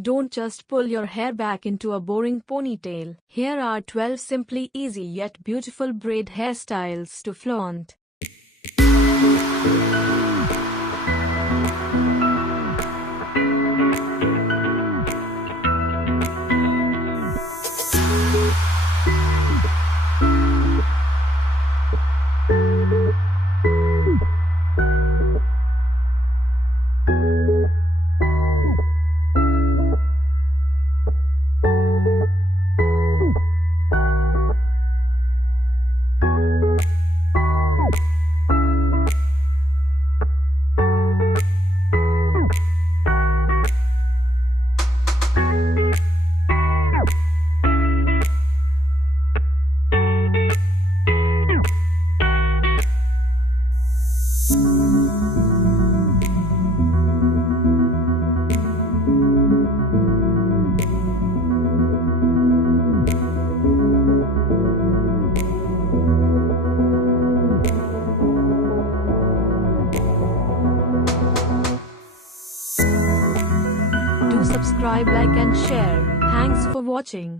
Don't just pull your hair back into a boring ponytail. Here are 12 simply easy yet beautiful braid hairstyles to flaunt. Do subscribe, like and share. Thanks for watching.